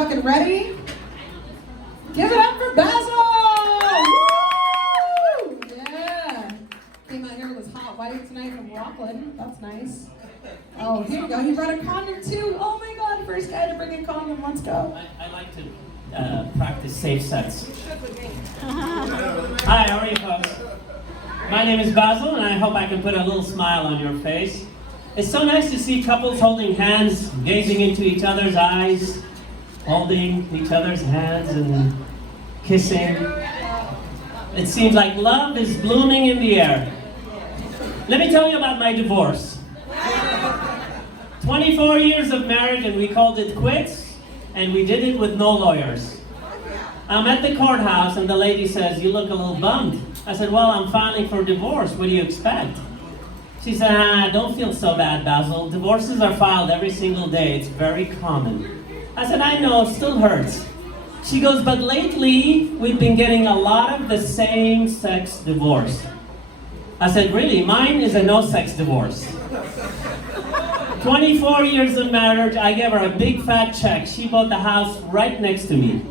fucking ready? Give it up for Bassil! Woo! Yeah. Came out here with hot white tonight from Rockland. That's nice. Oh, here we go. He brought a condom too. Oh my God, first guy to bring a condom. Let's go. I like to practice safe sex. Hi, how are you folks? My name is Bassil, and I hope I can put a little smile on your face. It's so nice to see couples holding hands, gazing into each other's eyes, holding each other's hands and kissing. It seems like love is blooming in the air. Let me tell you about my divorce. 24 years of marriage, and we called it quits, and we did it with no lawyers. I'm at the courthouse, and the lady says, "You look a little bummed." I said, "Well, I'm filing for divorce. What do you expect?" She said, "Don't feel so bad, Bassil. Divorces are filed every single day. It's very common." I said, "I know, it still hurts." She goes, "But lately, we've been getting a lot of the same-sex divorce." I said, "Really? Mine is a no-sex divorce." 24 years of marriage, I gave her a big fat check. She bought the house right next to me.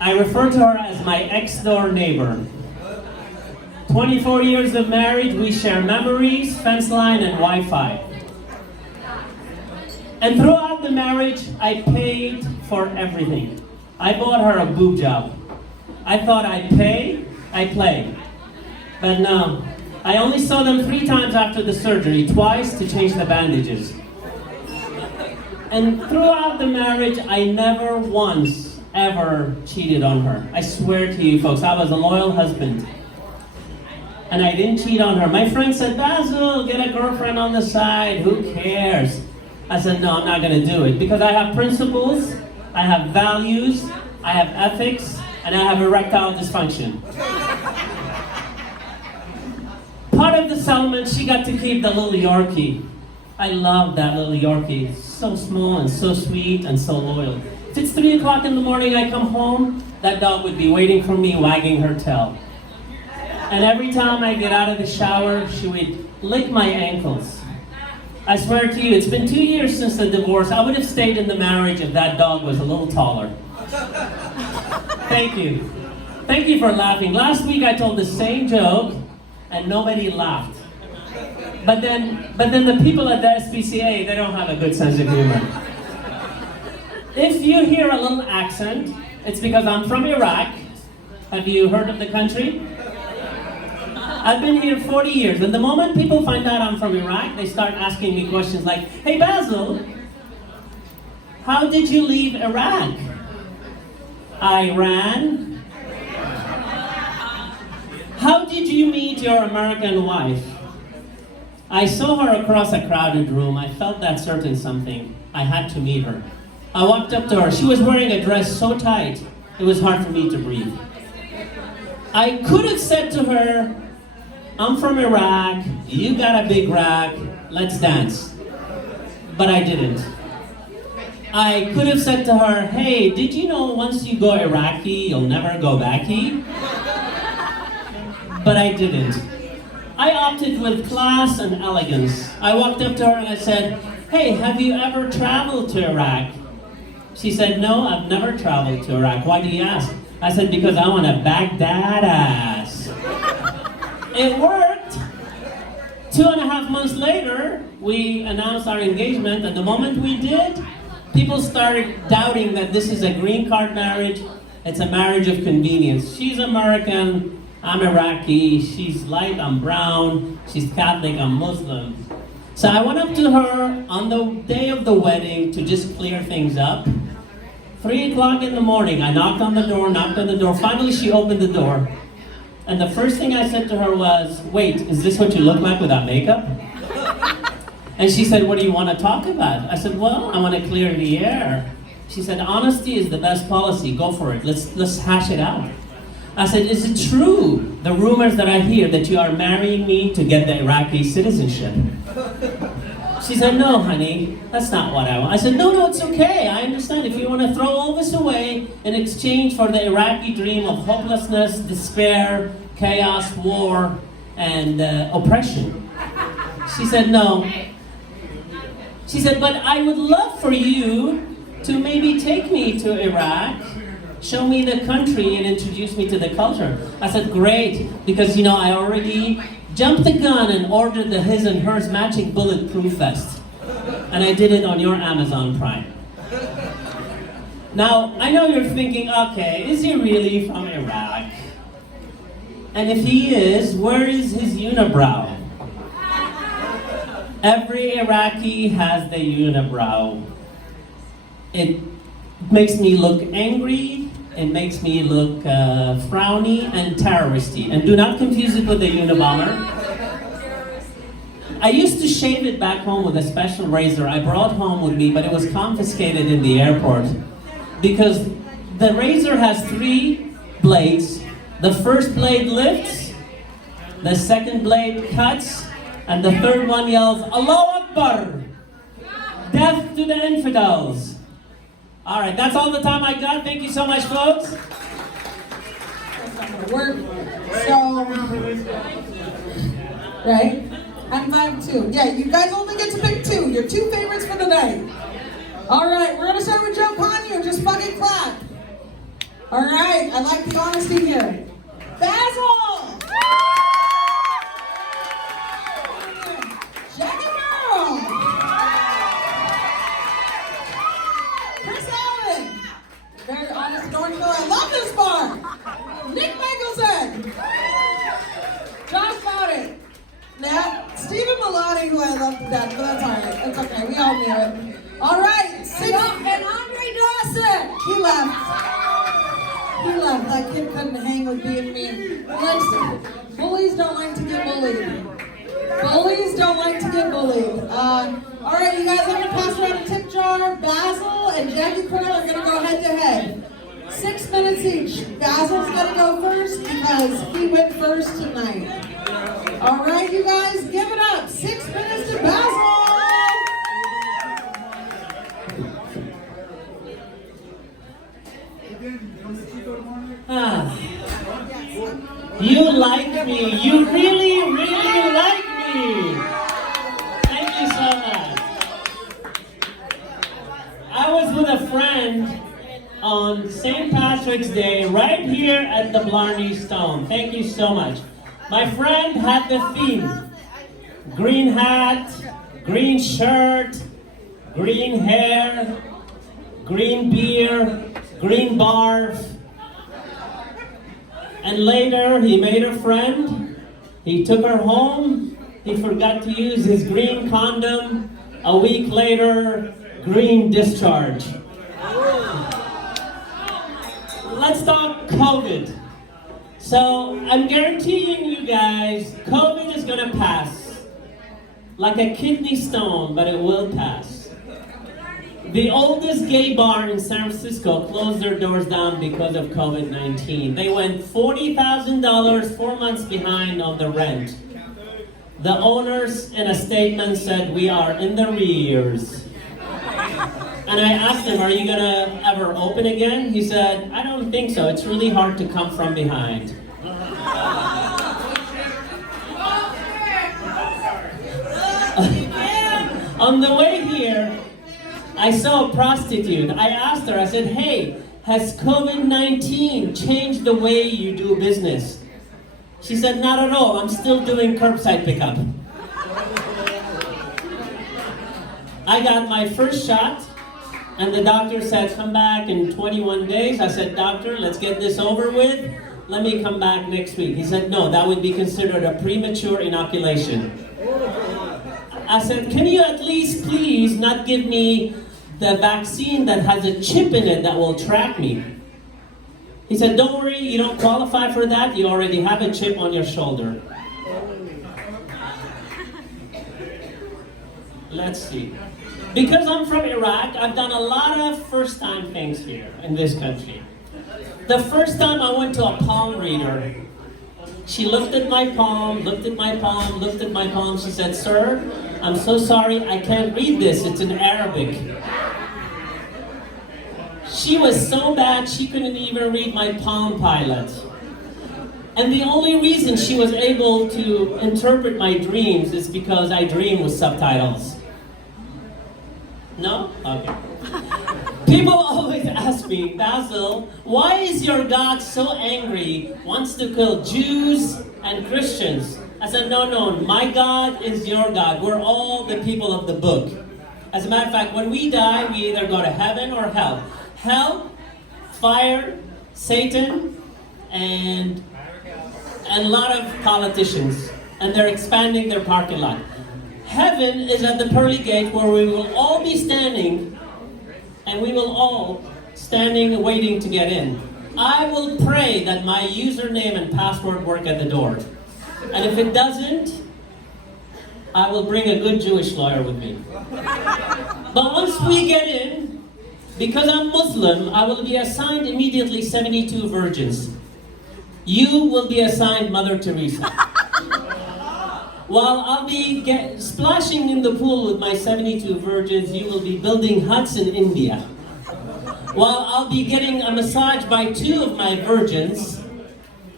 I refer to her as my ex-door neighbor. 24 years of marriage, we share memories, fence line, and Wi-Fi. And throughout the marriage, I paid for everything. I bought her a boob job. I thought I'd pay, I play. But no, I only saw them 3 times after the surgery, twice to change the bandages. And throughout the marriage, I never once ever cheated on her. I swear to you folks, I was a loyal husband. And I didn't cheat on her. My friend said, "Bassil, get a girlfriend on the side, who cares?" I said, "No, I'm not gonna do it, because I have principles, I have values, I have ethics, and I have erectile dysfunction." Part of the settlement, she got to keep the little Yorkie. I love that little Yorkie. So small and so sweet and so loyal. If it's 3 o'clock in the morning, I come home, that dog would be waiting for me, wagging her tail. And every time I get out of the shower, she would lick my ankles. I swear to you, it's been 2 years since the divorce. I would have stayed in the marriage if that dog was a little taller. Thank you. Thank you for laughing. Last week I told the same joke, and nobody laughed. But then the people at the SPCA, they don't have a good sense of humor. If you hear a little accent, it's because I'm from Iraq. Have you heard of the country? I've been here 40 years, and the moment people find out I'm from Iraq, they start asking me questions like, "Hey Bassil, how did you leave Iraq?" "I ran." "How did you meet your American wife?" "I saw her across a crowded room. I felt that certain something. I had to meet her. I walked up to her. She was wearing a dress so tight, it was hard for me to breathe. I could have said to her, 'I'm from Iraq, you got a big rack, let's dance.' But I didn't. I could have said to her, 'Hey, did you know once you go Iraqi, you'll never go backy?' But I didn't. I opted with class and elegance. I walked up to her and I said, 'Hey, have you ever traveled to Iraq?' She said, 'No, I've never traveled to Iraq. Why do you ask?' I said, 'Because I want to back that ass.' It worked. 2.5 months later, we announced our engagement, and the moment we did, people started doubting that this is a green card marriage. It's a marriage of convenience. She's American, I'm Iraqi, she's light, I'm brown, she's Catholic, I'm Muslim. So I went up to her on the day of the wedding to just clear things up. 3 o'clock in the morning, I knocked on the door. Finally, she opened the door. And the first thing I said to her was, "Wait, is this what you look like without makeup?" And she said, "What do you want to talk about?" I said, "Well, I want to clear the air." She said, "Honesty is the best policy. Go for it. Let's hash it out." I said, "Is it true, the rumors that I hear, that you are marrying me to get the Iraqi citizenship?" She said, "No, honey, that's not what I want." I said, No, it's okay. I understand if you want to throw all this away in exchange for the Iraqi dream of hopelessness, despair, chaos, war, and oppression." She said, "No." She said, "But I would love for you to maybe take me to Iraq, show me the country, and introduce me to the culture. I said, great, because I already jumped the gun and ordered the his and hers matching bulletproof vest. And I did it on your Amazon Prime. Now, I know you're thinking, okay, is he really from Iraq? And if he is, where is his unibrow? Every Iraqi has the unibrow. It makes me look angry, it makes me look frowny and terroristy. And do not confuse it with the Unabomber. I used to shave it back home with a special razor I brought home with me, but it was confiscated in the airport. Because the razor has 3 blades. The first blade lifts, the second blade cuts, and the third one yells, Allahu Akbar! Death to the infidels! Alright, that's all the time I got. Thank you so much, folks. That's not gonna work. So, right? I'm 5-2. Yeah, you guys only get to pick 2. Your 2 favorites for the night. Alright, we're gonna start with Joe Conyo. Just fucking clap. Alright, I like the honesty here. Bassil! Jackie Merrill! Chris Allen! Very honest Northville. I love this bar! Nick Michelson! Josh Bowden! Now, Stephen Milani, who I love to death, but that's alright. It's okay, we all knew it. Alright, and Andre Dawson! He left. He left. That kid couldn't hang with being mean. Listen, bullies don't like to get bullied. Bullies don't like to get bullied. Alright, you guys, I'm going to pass around a tip jar. Bassil and Jackie Pearl are going to go head to head. 6 minutes each. Bassil's going to go first because he went first tonight. Alright, you guys, give it up. 6 minutes to Bassil! You like me. You really, really like me. Thank you so much. I was with a friend on St. Patrick's Day right here at the Blarney Stone. Thank you so much. My friend had the theme. Green hat, green shirt, green hair, green beer, green barf. And later, he made a friend, he took her home, he forgot to use his green condom, a week later, green discharge. Let's talk COVID. So, I'm guaranteeing you guys, COVID is gonna pass. Like a kidney stone, but it will pass. The oldest gay bar in San Francisco closed their doors down because of COVID-19. They went $40,000, 4 months behind on the rent. The owners in a statement said, we are in the rears. And I asked him, are you gonna ever open again? He said, I don't think so. It's really hard to come from behind. On the way here, I saw a prostitute. I asked her, I said, hey, has COVID-19 changed the way you do business? She said, not at all. I'm still doing curbside pickup. I got my first shot, and the doctor said, come back in 21 days. I said, doctor, let's get this over with. Let me come back next week. He said, no, that would be considered a premature inoculation. I said, can you at least please not give me the vaccine that has a chip in it that will track me? He said, don't worry, you don't qualify for that. You already have a chip on your shoulder. Let's see. Because I'm from Iraq, I've done a lot of first-time things here in this country. The first time I went to a palm reader, she looked at my palm, looked at my palm, looked at my palm. She said, sir, I'm so sorry, I can't read this. It's in Arabic. She was so bad, she couldn't even read my Palm Pilot. And the only reason she was able to interpret my dreams is because I dream with subtitles. No? Okay. People always ask me, Bassil, why is your God so angry, wants to kill Jews and Christians? I said, no, my God is your God. We're all the people of the book. As a matter of fact, when we die, we either go to heaven or hell. Hell, fire, Satan, and a lot of politicians. And they're expanding their parking lot. Heaven is at the pearly gate where we will all be standing, and we will all standing waiting to get in. I will pray that my username and password work at the door. And if it doesn't, I will bring a good Jewish lawyer with me. But once we get in, because I'm Muslim, I will be assigned immediately 72 virgins. You will be assigned Mother Teresa. While I'll be splashing in the pool with my 72 virgins, you will be building huts in India. While I'll be getting a massage by 2 of my virgins,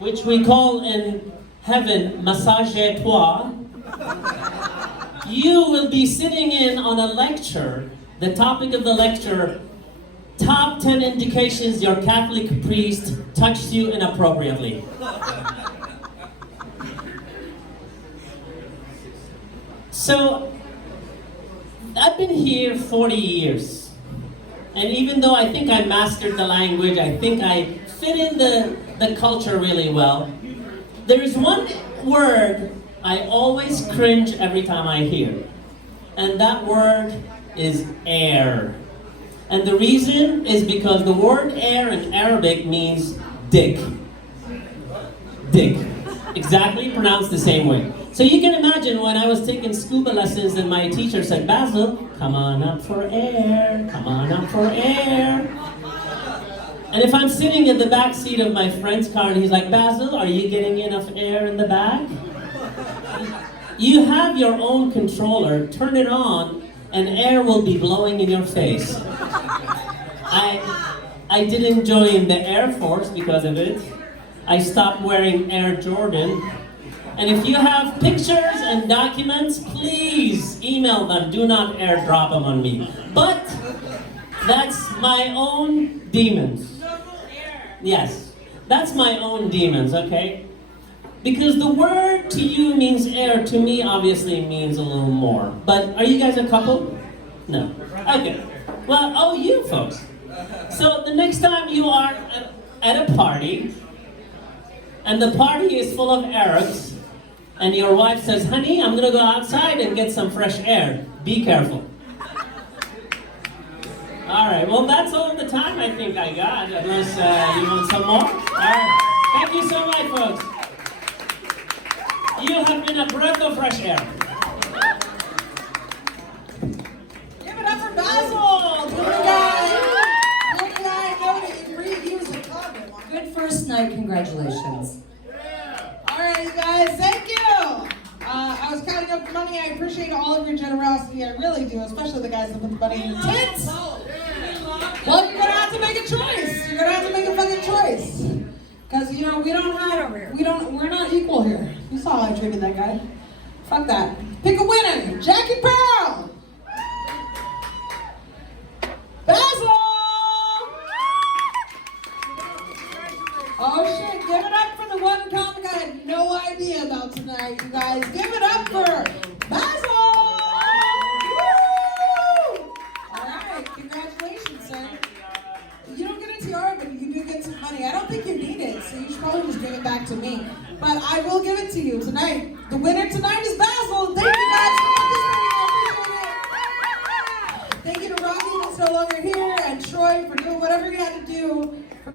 which we call in heaven, massage-toi, you will be sitting in on a lecture. The topic of the lecture, top 10 indications your Catholic priest touched you inappropriately. So, I've been here 40 years. And even though I think I mastered the language, I think I fit in the culture really well, there is one word I always cringe every time I hear. And that word is air. And the reason is because the word air in Arabic means dick. Dick. Exactly pronounced the same way. So you can imagine when I was taking scuba lessons and my teacher said, Bassil, come on up for air, come on up for air. And if I'm sitting in the back seat of my friend's car and he's like, Bassil, are you getting enough air in the back? You have your own controller, turn it on, and air will be blowing in your face. I didn't join the Air Force because of it. I stopped wearing Air Jordan. And if you have pictures and documents, please email them. Do not airdrop them on me. But that's my own demons. Yes, that's my own demons, okay? Because the word to you means air, to me obviously means a little more. But are you guys a couple? No. Okay. Well, oh, you folks. So the next time you are at a party, and the party is full of Arabs, and your wife says, honey, I'm gonna go outside and get some fresh air. Be careful. All right, well, that's all the time I think I got, unless you want some more. All right, thank you so much, folks. You have been a breath of fresh air. Give it up for Bassil. Good guy. Good first night, congratulations. All right, you guys, thank you. I was counting up the money. I appreciate all of your generosity. I really do, especially the guys that put the money in the tits. Well, you're gonna have to make a choice. You're gonna have to make a fucking choice. Because, you know, we're not equal here. You saw how I treated that guy. Fuck that. Pick a winner. Jackie Pearl. Bassil. Oh shit, give it up for the one comic I had no idea about tonight, you guys. Give it up for Bassil! Woo! Alright, congratulations, sir. You don't get a tiara, but you do get some money. I don't think you need it, so you should probably just give it back to me. But I will give it to you tonight. The winner tonight is Bassil. Thank you guys for participating. I appreciate it. Thank you to Rocky that's no longer here, and Troy for doing whatever you had to do.